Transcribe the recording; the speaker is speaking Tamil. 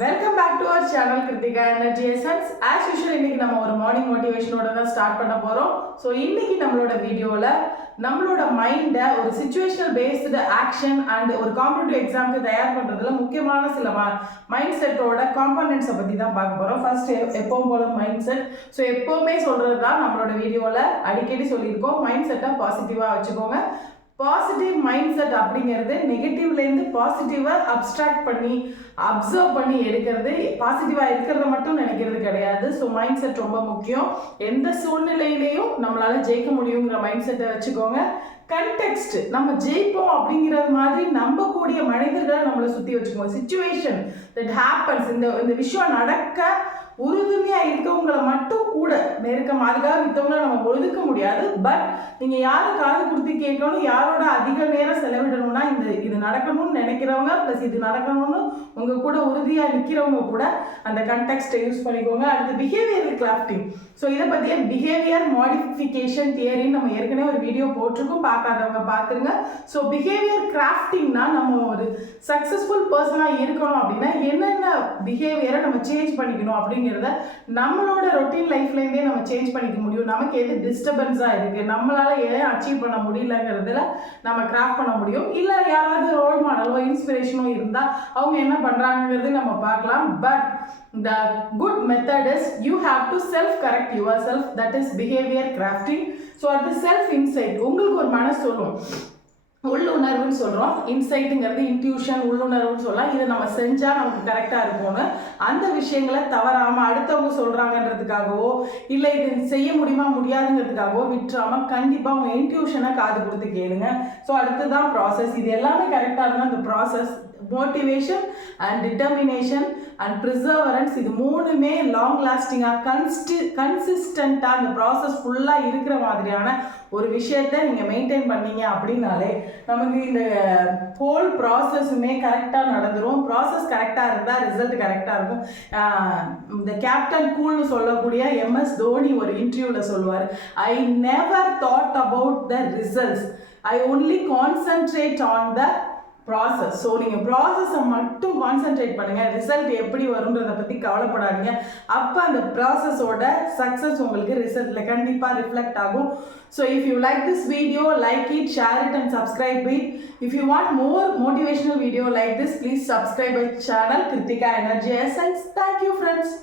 Welcome back to our channel Krithika energy essence. As usual இன்னைக்கு நம்ம ஒரு மார்னிங் மோட்டிவேஷனோட தான் ஸ்டார்ட் பண்ண போகிறோம். ஸோ இன்னைக்கு நம்மளோட வீடியோவில் நம்மளோட மைண்டை ஒரு சிச்சுவேஷனல் பேஸ்டு ஆக்ஷன் அண்ட் ஒரு காம்படிட்டிவ் எக்ஸாமுக்கு தயார் பண்ணுறதுல முக்கியமான சில மைண்ட் செட்டோட காம்பனன்ட்ஸை பற்றி தான் பார்க்க போகிறோம். ஃபர்ஸ்ட் எப்பவும் போல மைண்ட் செட். ஸோ எப்போவுமே சொல்கிறது தான் நம்மளோட வீடியோவில் அடிக்கடி சொல்லியிருக்கோம், மைண்ட் செட்டை பாசிட்டிவாக வச்சுக்கோங்க. பாசிட்டிவ் மைண்ட் செட் அப்படிங்கிறது நெகட்டிவ்லேருந்து பாசிட்டிவாக அப்ட்ராக்ட் பண்ணி அப்சர்வ் பண்ணி எடுக்கிறது, பாசிட்டிவாக இருக்கிறத மட்டும் நினைக்கிறது கிடையாது. ஸோ மைண்ட் செட் ரொம்ப முக்கியம். எந்த சூழ்நிலையிலையும் நம்மளால் ஜெயிக்க முடியுங்கிற மைண்ட் செட்டை வச்சுக்கோங்க. கண்டெக்ஸ்ட், நம்ம ஜெயிப்போம் அப்படிங்கிறது மாதிரி நம்பக்கூடிய மனிதர்களை நம்மளை சுற்றி வச்சுக்கோங்க. சிச்சுவேஷன் தட் ஹேப்பன்ஸ், இந்த விஷயம் நடக்க உறுதுணையாக இருக்கவங்களை மட்டும் கூட நெருக்கம், அதுக்காக மித்தவங்களை நம்ம ஒதுக்க முடியாது. பட் நீங்கள் யாரை காது கொடுத்து கேட்கணும், யாரோட அதிக நேரம் செலவிடணும்னா இது நடக்கணும்னு நினைக்கிறவங்க ப்ளஸ் இது நடக்கணும்னு உங்கள் கூட உறுதியாக நிற்கிறவங்க கூட அந்த கண்டெக்ஸ்ட்டை யூஸ் பண்ணிக்கோங்க. அடுத்து பிஹேவியர் கிராஃப்டிங். ஸோ இதை பற்றிய பிஹேவியர் மாடிஃபிகேஷன் தியரின்னு நம்ம ஏற்கனவே ஒரு வீடியோ போட்டிருக்கோம், பார்க்காதவங்க பார்த்துருங்க. ஸோ பிஹேவியர் கிராஃப்டிங்னா நம்ம ஒரு சக்ஸஸ்ஃபுல் பர்சனாக இருக்கணும் அப்படின்னா என்னென்ன பிஹேவியரை நம்ம சேஞ்ச் பண்ணிக்கணும் அப்படிங்கிறத நம்மளோட ரொட்டீன் லைஃப்லேருந்தே நம்ம சேஞ்ச் பண்ணிக்க முடியும். நமக்கு எது டிஸ்டர்பன்ஸாக இருக்குது, நம்மளால் ஏன் அச்சீவ் பண்ண முடியலங்கிறதுல நம்ம கிராஃப்ட் பண்ண முடியும். இல்லை யாராவது ரோல் மாடலோ இன்ஸ்பிரேஷனோ இருந்தால் அவங்க என்ன பண்ணுறாங்கிறது நம்ம பார்க்கலாம். But the good method is you have to self correct yourself, that is behavior crafting. So at the self insight, உங்களுக்கு ஒரு மனசு சொல்லும், உள்ளுணர்வுன்னு சொல்கிறோம். இன்சைட்டுங்கிறது இன்ட்யூஷன், உள்ளுணர்வுன்னு சொல்லலாம். இதை நம்ம செஞ்சால் நமக்கு கரெக்டாக இருக்கும்னு அந்த விஷயங்களை தவறாமல் அடுத்தவங்க சொல்கிறாங்கன்றதுக்காகவோ இல்லை இது செய்ய முடியுமா முடியாதுங்கிறதுக்காகவோ விட்டுறாமல் கண்டிப்பாக உங்கள் இன்ட்யூஷனை காது கொடுத்து கேளுங்க. ஸோ அடுத்து தான் ப்ராசஸ். இது எல்லாமே கரெக்டாக இருந்தால் அந்த process, motivation and determination and perseverance, இது மூணுமே லாங் லாஸ்டிங்காக கன்சிஸ்டண்ட்டாக அந்த ப்ராசஸ் ஃபுல்லாக இருக்கிற மாதிரியான ஒரு விஷயத்தை நீங்கள் மெயின்டைன் பண்ணீங்க அப்படின்னாலே நமக்கு இந்த ஹோல் ப்ராசஸுமே கரெக்டாக நடந்துடும். ப்ராசஸ் கரெக்டாக இருந்தால் ரிசல்ட் கரெக்டாக இருக்கும். இந்த கேப்டன் கூல்னு சொல்லக்கூடிய எம்எஸ் தோனி ஒரு இன்டர்வியூவில் சொல்லுவார், I never thought about the results, I only concentrate on the process. So நீங்கள் ப்ராசஸை மட்டும் கான்சென்ட்ரேட் பண்ணுங்கள், ரிசல்ட் எப்படி வரும்ன்றதை பற்றி கவலைப்படாதீங்க. அப்போ அந்த ப்ராசஸோட சக்ஸஸ் உங்களுக்கு ரிசல்ட்டில் கண்டிப்பாக ரிஃப்ளெக்ட் ஆகும். So if you like this video, like it, share it and subscribe it. If you want more motivational video like this, please subscribe my channel Krithika energy essence. Thank you friends.